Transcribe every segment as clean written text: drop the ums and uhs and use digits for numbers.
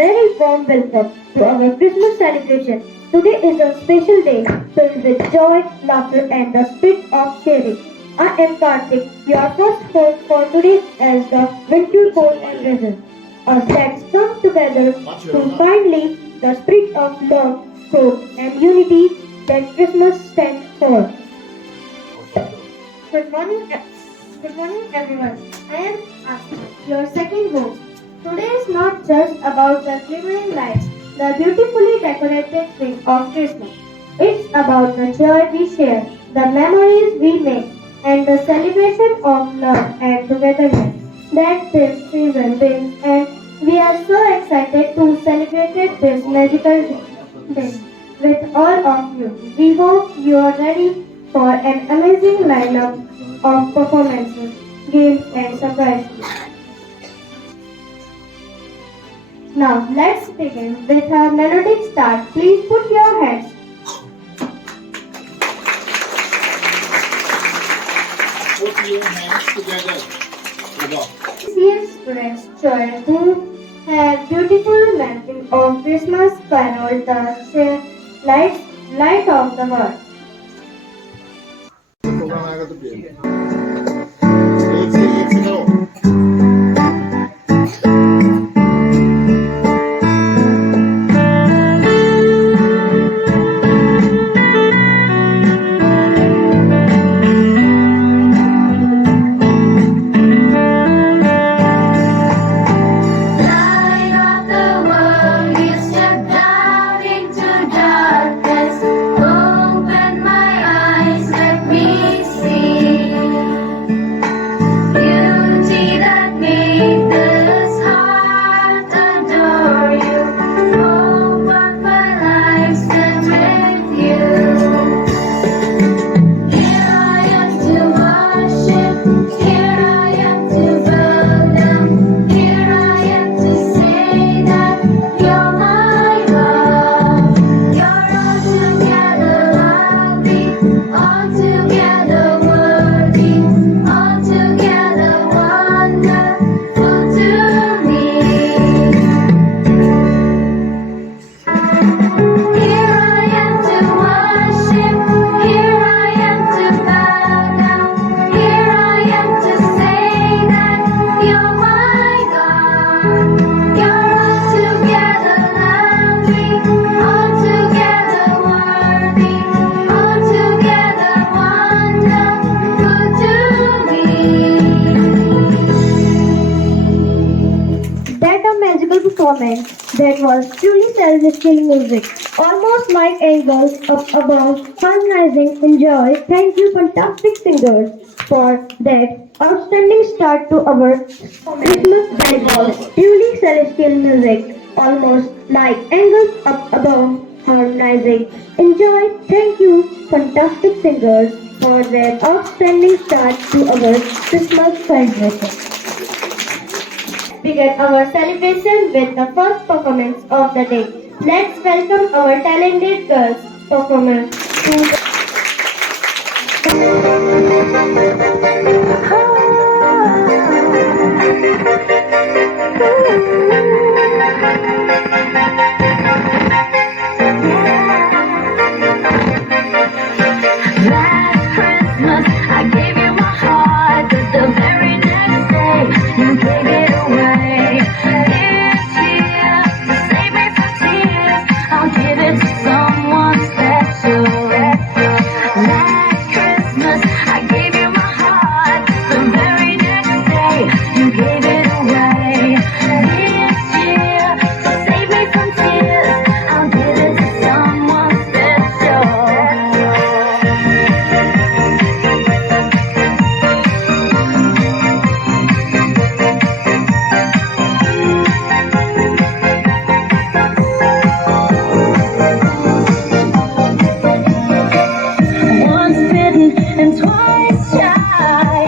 very warm welcome to our Christmas celebration. Today is a special day filled with joy, laughter, and the spirit of sharing. I am Karthik, your first host for today as the winter cold and resin. Us let's come together to finally the spirit of love, hope, and unity that Christmas stands for. Good morning, good morning everyone. I am Asma, your second host. Today is not just about the glimmering lights, the beautifully decorated tree of Christmas. It's about the joy we share, the memories we make, and the celebration of love and togetherness that this season brings. And we are so excited to celebrate this magical day with all of you. We hope you are ready for an amazing lineup of performances, games, and surprises. Now let's begin with a melodic start. Please put your hands. Put your hands together. Together. See express children who have beautiful melody of Christmas carol, the light of the world. Programme आएगा तो play एक से करो Light of the world, you step down into darkness. Open my eyes, let me see beauty that made this heart adore you. Hope of my life spent with you. Here I am to worship, here I am to bow down, here I am to say that you're my love. You're altogether lovely, altogether worthy, altogether wonderful to me. Here I am to worship, here I am to bow down, here I am to say that you're my God. You're altogether lovely, altogether worthy, altogether wonderful to me. That a magical performance that was truly celestial music, almost like angels up above, harmonizing in joy. Thank you, fantastic singers, for that outstanding start to our Christmas that was truly celestial music, almost like angels up above, harmonizing in joy. Thank you, fantastic singers, for that outstanding start to our Christmas celebration. Begin our celebration with the first performance of the day. Let's welcome our talented girls performers to Last Christmas, I gave you my heart, but the very next day, you gave it away. This year, to save me from tears, I'll give it to someone special. Last Christmas, I gave you my heart, the very next day, you gave it away. This year, to save me from tears, I'll give it to someone special. Once bitten and twice shy.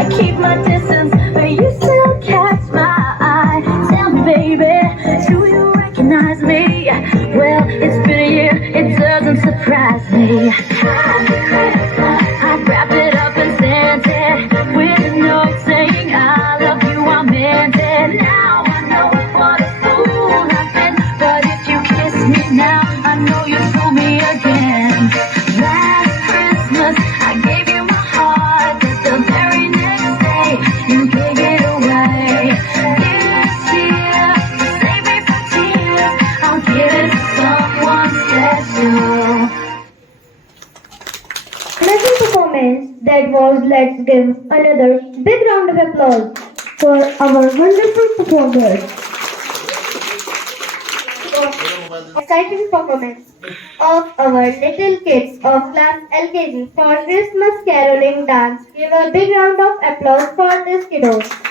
I keep my distance, but you still catch my eye. Tell me, baby, do you recognize me? Well, it's been a year, it doesn't surprise me. I wrapped it up and sent it with a note saying I love you, I meant it. Now I know what a fool I've been. performance that was, let's give another big round of applause for our wonderful performers. Exciting performance of our little kids of class LKG for Christmas caroling dance. Give a big round of applause for these kiddos.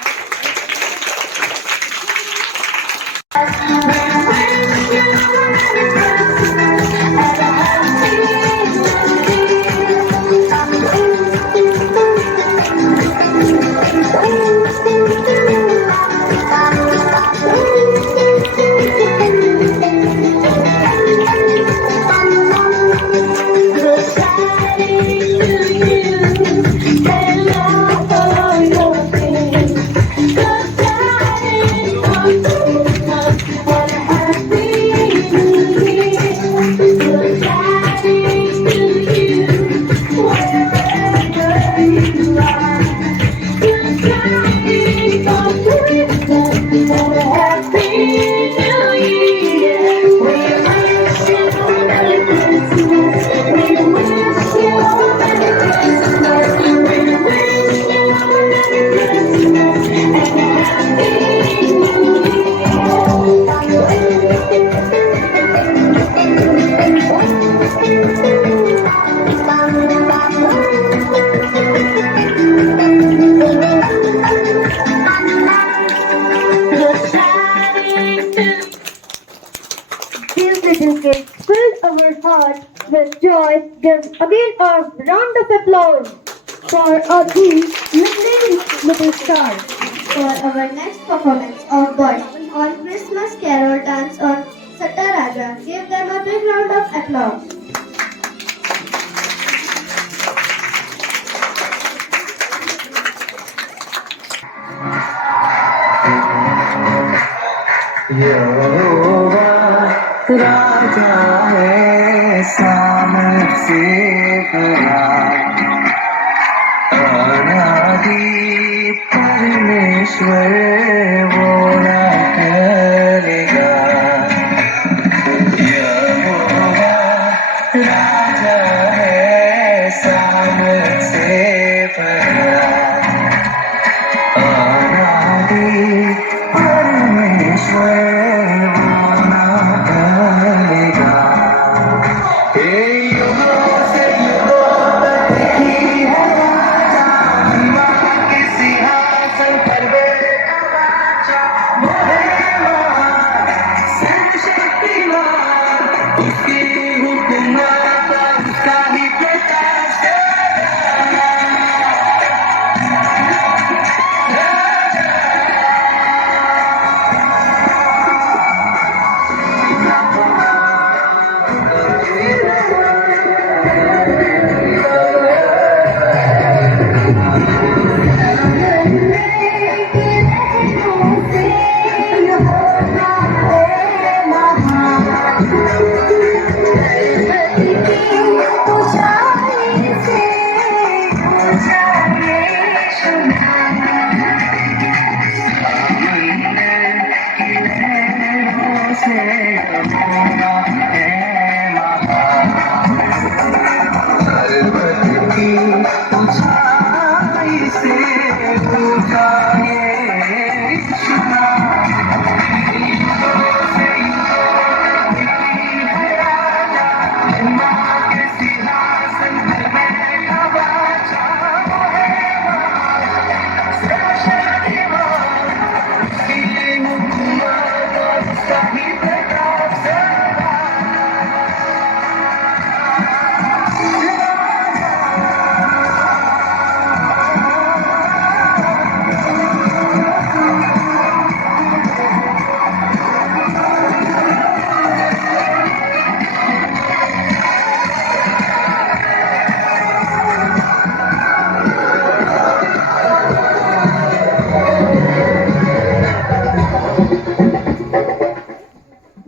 These little kids filled our hearts with joy. Give again a round of applause for our these lovely little stars. For our next performance of boys on Christmas Carol dance on Sataraja, give them a big round of applause. यहोवा राजा है सामर्थ से भरा अनादि परमेश्वर वो ना करेगा यहोवा राजा है सामर्थ से भरा अनादि परमेश्वर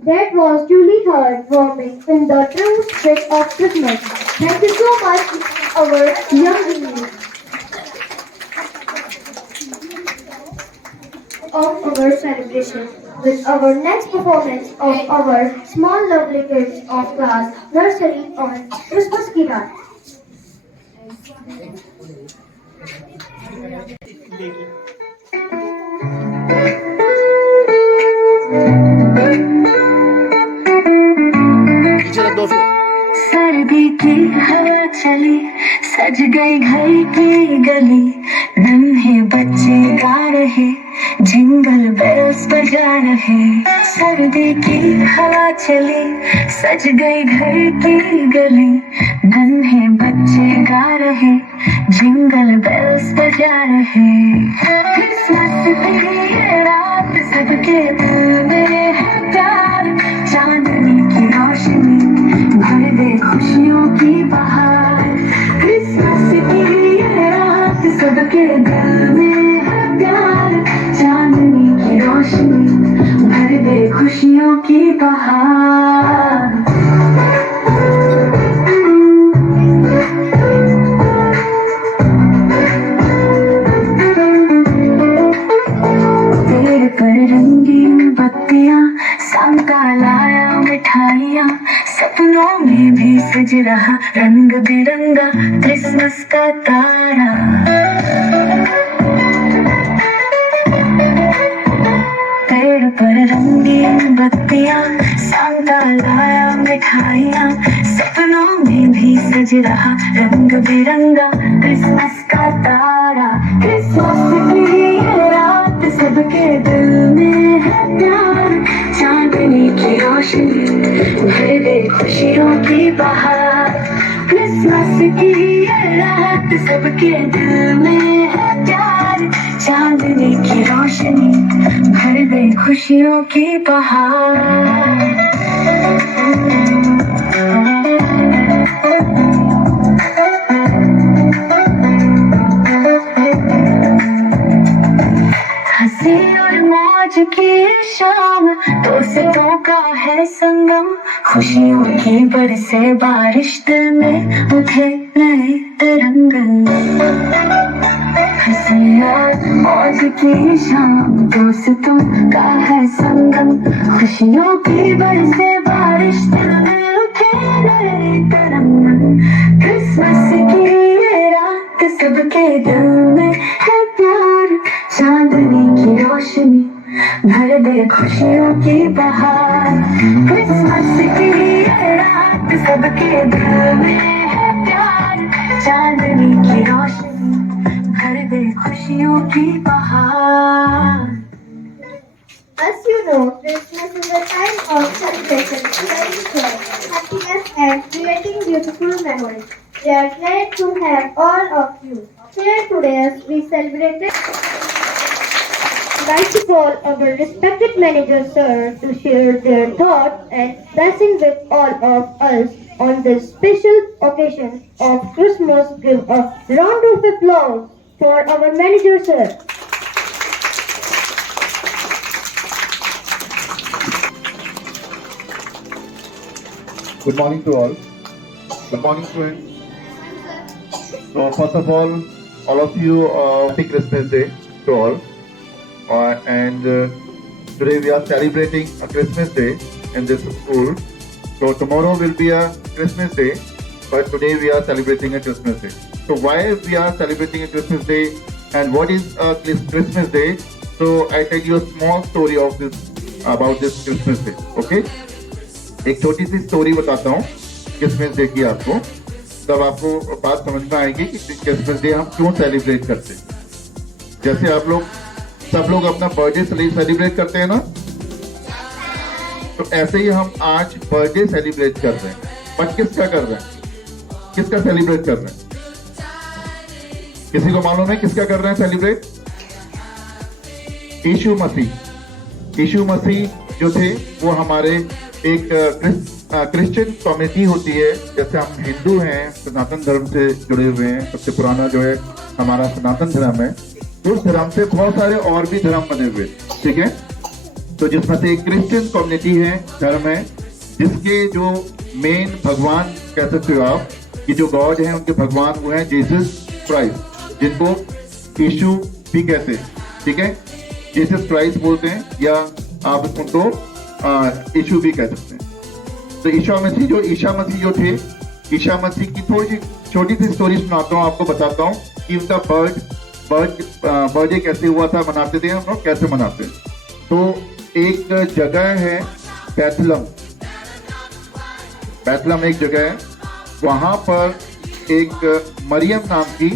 That was truly heartwarming in the true spirit of Christmas. Thank you so much, our young genius, of our celebration with our next performance of our small lovely kids of class nursery on Christmas guitar. पीछे रख दो उसको। सर्दी की हवा चली, सज गई घर की गली, नन्हे बच्चे गा रहे, जिंगल बेल्स बजा रहे। सर्दी की हवा चली, सज गई घर की गली, नन्हे बच्चे गा रहे, जिंगल बेल्स बजा रहे। क्रिसमस की ये रात सबके दिल में है प्यार, चांदनी की रोशनी भर दे खुशियों की बहार। क्रिसमस की ये रात सबके दिल में है प्यार, चांदनी की रोशनी भर दे खुशियों की बहार। पेड़ पर रंगीन बत्तियां, सांता लाया मिठाइयां, सपनों में भी सज रहा रंग बिरंगा क्रिसमस का तारा। पेड़ पर रंगीन बत्तियां, सांता लाया मिठाइयां, सपनों में भी सज रहा रंग बिरंगा क्रिसमस का तारा। क्रिसमस की ये रात सबके दिल में है प्यार, चांदनी की रोशनी भर दे खुशियों की बहार। क्रिसमस की ये रात सबके दिल में है प्यार, चांदनी की रोशनी भर दे खुशियों की बहार। हंसी और मौज की शाम, दोस्तों का है संगम, खुशियों की बरसे बारिश, दिल में उठे नए तिरंगन। हंसी और मौज की शाम, दोस्तों का है संगम, खुशियों की बरसे बारिश, दिल में उठे नए तिरंगन। क्रिसमस की ये रात सबके दिल में है प्यार, चांदनी की रोशनी भर दे खुशियों की बहार। क्रिसमस की ये रात सबके दिल में है प्यार, चांदनी की रोशनी भर दे खुशियों की बहार। As you know, Christmas is a time of celebration, sharing joy, happiness, and creating beautiful memories. We are glad to have all of you here today as we celebrate. I'd like to call our respected manager, sir, to share their thoughts and blessings with all of us on this special occasion of Christmas. Give a round of applause for our manager, sir. Good morning to all. Good morning, students. So first of all of you, happy Christmas Day to all. Today we are celebrating a Christmas Day in this school. So tomorrow will be a Christmas Day, but today we are celebrating a Christmas Day. So why we are celebrating a Christmas Day and what is a Christmas Day? So I tell you a small story of this about this Christmas Day. Okay? एक छोटी सी story बताता हूँ Christmas day की आपको, तब आपको बात समझ में आएगी कि क्रिसमस डे हम क्यों सेलिब्रेट करते हैं। जैसे आप लोग सब लोग अपना बर्थडे सेलिब्रेट करते हैं ना, तो ऐसे ही हम आज बर्थडे सेलिब्रेट कर रहे हैं। बट किसका कर रहे हैं, किसका सेलिब्रेट कर रहे हैं? किसी को मालूम है किसका कर रहे हैं सेलिब्रेट? यीशु मसीह। यीशु मसीह जो थे वो हमारे एक क्रिश्चियन कम्युनिटी होती है। जैसे हम हिंदू हैं, सनातन धर्म से जुड़े हुए हैं, सबसे पुराना जो है हमारा सनातन धर्म है। उस धर्म से बहुत सारे और भी धर्म बने हुए, ठीक है। तो जिसमें से एक क्रिश्चियन कम्युनिटी है, धर्म है, जिसके जो मेन भगवान कह सकते हो आप कि जो गॉड है उनके भगवान वो है जीसस क्राइस्ट, जिनको यीशु भी कहते हैं, ठीक है। जीसस क्राइस्ट बोलते हैं या आप उनको यीशु भी कह सकते हैं। तो ईशा मसीह जो थे ईशा मसीह की थोड़ी सी छोटी सी स्टोरी सुनाता हूँ आपको, बताता हूँ कि उनका बर्थडे कैसे हुआ था, मनाते थे हम लोग, कैसे मनाते हैं। तो एक जगह है बैथलम एक जगह है, वहां पर एक मरियम नाम की,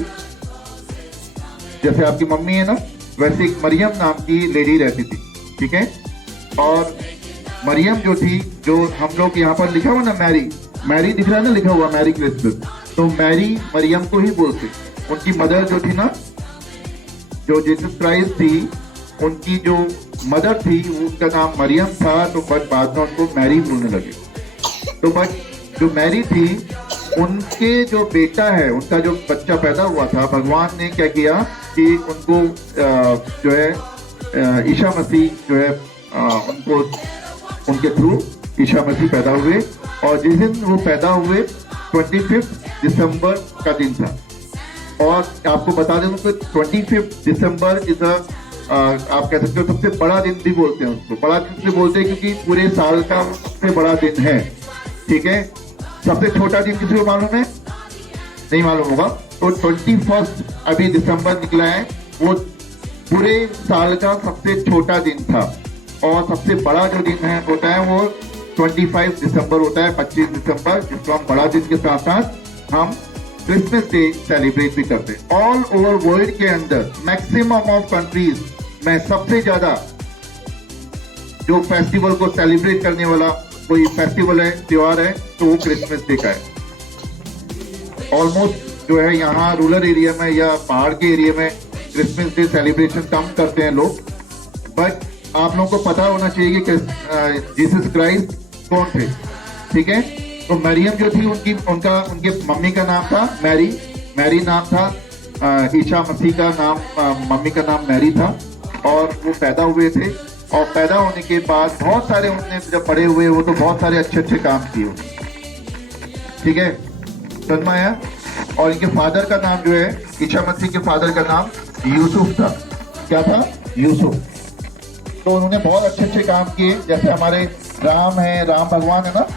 जैसे आपकी मम्मी है ना, वैसे एक मरियम नाम की लेडी रहती थी, ठीक है। और मरियम जो थी, जो हम लोग यहाँ पर लिखा हुआ ना मैरी दिख रहा है ना, लिखा हुआ मैरी क्रिसमस, तो मैरी मरियम को ही बोलते। उनकी मदर जो थी ना, जो जीसस क्राइस्ट थी, उनकी जो मदर थी उनका नाम मरियम था, तो बट बाद में उनको मैरी बोलने लगे। तो बट जो मैरी थी, उनके जो बेटा है, उनका जो बच्चा पैदा हुआ था, भगवान ने क्या किया कि उनको जो है ईशा मसीह जो है उनको, उनके थ्रू ईशा मसीह पैदा हुए। और जिस दिन वो पैदा हुए 25 दिसंबर का दिन था। और आपको बता दें कि 25 दिसंबर इज आप कह सकते हो सबसे बड़ा दिन भी बोलते हैं उसको, बड़ा दिन से बोलते हैं क्योंकि पूरे साल का सबसे बड़ा दिन है, ठीक है। सबसे छोटा दिन किसी को मालूम है? नहीं मालूम होगा। तो 21 अभी दिसंबर निकला है, वो पूरे साल का सबसे छोटा दिन था। और सबसे बड़ा जो दिन है होता है वो 25 दिसंबर होता है, 25 दिसंबर, जिसको हम बड़ा दिन के साथ साथ हम क्रिसमस डे सेलिब्रेट भी करते हैं। ऑल ओवर वर्ल्ड के अंदर मैक्सिमम ऑफ कंट्रीज में सबसे ज्यादा जो फेस्टिवल को सेलिब्रेट करने वाला कोई फेस्टिवल है, त्योहार है, तो वो क्रिसमस डे का है। ऑलमोस्ट जो है यहाँ रूरल एरिया में या पहाड़ के एरिया में क्रिसमस डे सेलिब्रेशन कम करते हैं लोग। बट आप लोगों को पता होना चाहिए कि जीसस क्राइस्ट कौन थे, ठीक है। तो मरियम जो थी, उनके मम्मी का नाम था मैरी नाम था। ईशा मसीह का नाम, मम्मी का नाम मैरी था। और वो पैदा हुए थे, और पैदा होने के बाद बहुत सारे उन्होंने जब बड़े हुए वो तो बहुत सारे अच्छे काम किए, ठीक है, समझ में आया। और इनके फादर का नाम जो है, ईशा मसीह के फादर का नाम यूसुफ था। क्या था? यूसुफ। तो उन्होंने बहुत अच्छे काम किए, जैसे हमारे राम भगवान है ना,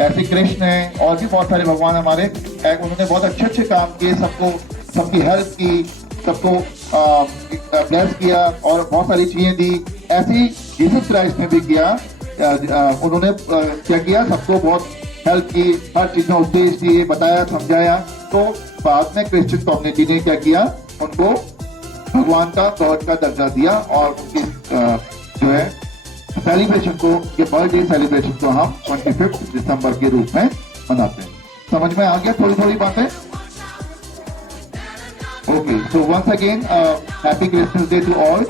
ऐसे कृष्ण है, और भी बहुत सारे भगवान हमारे, उन्होंने बहुत अच्छे काम किए, सबकी हेल्प की, सबको ब्लेस किया और बहुत सारी चीजें दी। ऐसे ही जीसस क्राइस्ट ने भी किया। उन्होंने क्या किया, सबको बहुत हेल्प की, हर चीज में उपदेश दिए, बताया, समझाया। तो बाद में क्रिश्चियन कम्युनिटी ने क्या किया, उनको भगवान का, गॉड का दर्जा दिया, और उनकी जो है सेलिब्रेशन को, ये बर्थडे सेलिब्रेशन को हम 25 दिसंबर के रूप में मनाते हैं। समझ में आ गया थोड़ी बातें? Okay, so once again happy Christmas day to all,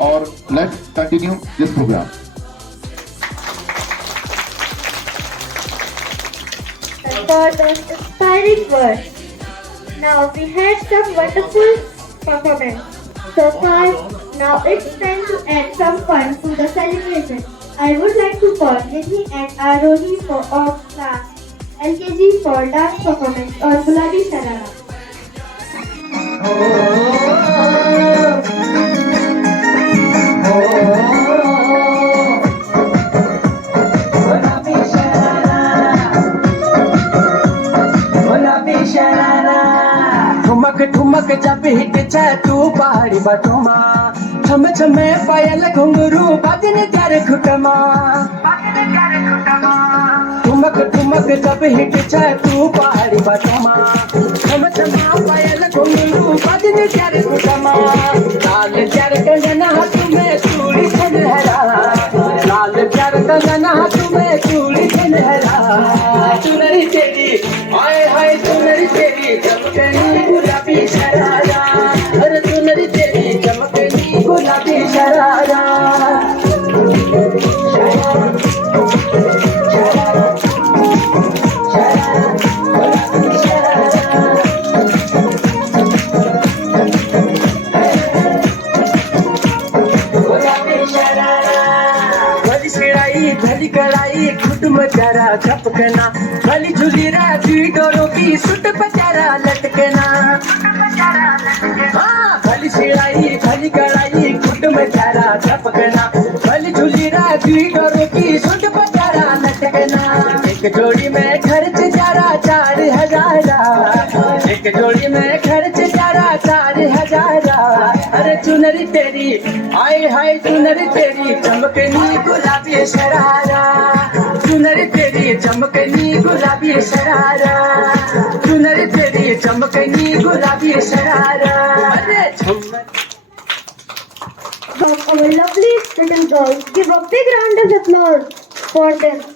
और let's continue this programme. For the inspiring word. Now we had some wonderful performance so far. Now it's time to add some fun to the celebration. I would like to call Nidhi and Arohi of class LKG for dance performance on Gulabi Sharara. ठुमक ठुमक जब hit छे तू पहाड़ी बटुमा, छम छमे पायल घुंघरू बजने तेरे खुटमा। ठुमक ठुमक जब हिट छे तू पहाड़ी बटुमा, छम छमे पायल घुंघरू बजने तेरे खुटमा। लाल प्यार कंगना हाथ में चूड़ी खनहरा, लाल प्यार कंगना हाथ में चूड़ी खनहरा। चुनरी तेरी हाय हाय चुनरी तेरी चमकनी गुलाबी शरारा, अरे चुनरी तेरी चमकनी गुलाबी शरारा। भली कड़ाई खुद मचारा छपकना, भली झुली राजी डोरों की सुट पचारा लटकना। हाँ, भली सिलाई भली कड़ाई खुद मचारा छपकना, भली झुली राजी डोरों की सुट पचारा लटकना। एक जोड़ी में खर्च जारा चार एक जोड़ी में खर्च सारा 4,000। अरे चुनरी तेरी हाय हाय चुनरी तेरी चमकनी गुलाबी शरारा, चुनरी तेरी चमकनी गुलाबी शरारा, चुनरी तेरी चमकनी गुलाबी शरारा। अरे झुमर Of our lovely little girls, give a big round of applause for them.